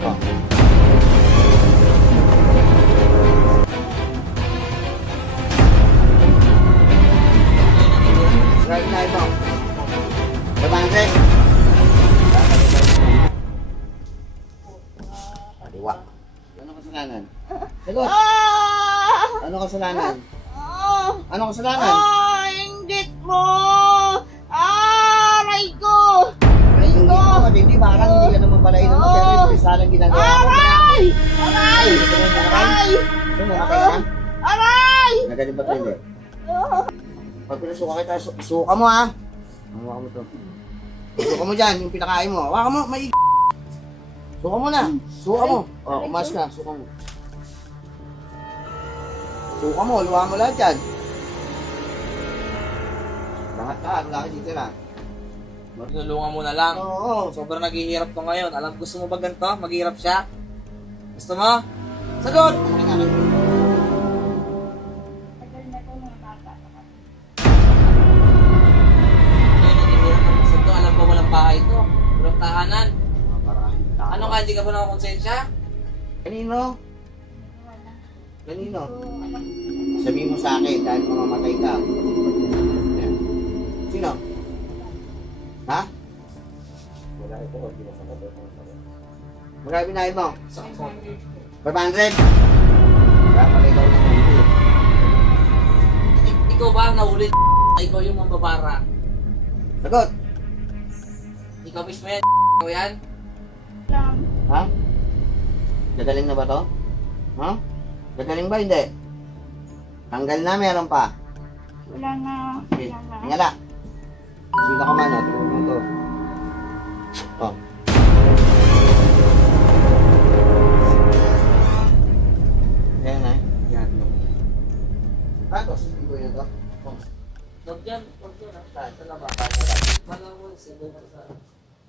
Oh. Right na ito. Babante. Kaliwa. Ano kasalanan? Sagot. Ano kasalanan? Ano kasalanan? Inggit mo! Aray ko! Aray Hindi ko! ko, hindi parang hindi ka naman pala inom pero yung pisalang ginagawa mo. Aray! Aray! Aray! Gusto mo matay ka? Aray! Nagaling ba ito hindi? Pag pinasuka kita, suka mo ha. Hawakan mo to. Suka mo dyan, yung pinakain mo. Hawakan mo, may suka mo na. Suka mo. O, umas ka, suka mo. Suka mo, luha mo lahat yan. Lahat ka, laki dito na. Tinulungan mo na lang. Oo. Sobrang naghihirap ko ngayon. Alam, gusto mo ba ganito? Maghihirap siya? Gusto mo? Sagot! Ngayon, naghihirap ang gusto to. Alam ba walang bahay to? Walang tahanan. Ano ka, hindi ka ba nakakonsensya? Kanino? Kanino? Sabihin mo sa akin dahil mamamatay ka. Yan. Sino? Ha? Wala ito. Hindi mo sagot. Magkano binahin mo? 500? Kaya pala ikaw na hindi. Ikaw ba ang nahuli? Ikaw yung mambabara. Sagot! Ikaw mismo yan. Ikaw yan. Ha? Gagaling na ba to? Ha? Gagaling ba? Hindi. Tanggal na, meron pa. Wala na. Okay. Tingala. Sino ka man, o. Tingnan mo to. Oh. Ayan na. Yan. Tapos, hindi ko yun to. Oh. Huwag yan. Huwag yan. Saan? Sa labas. Saan? Malamang siguro sa...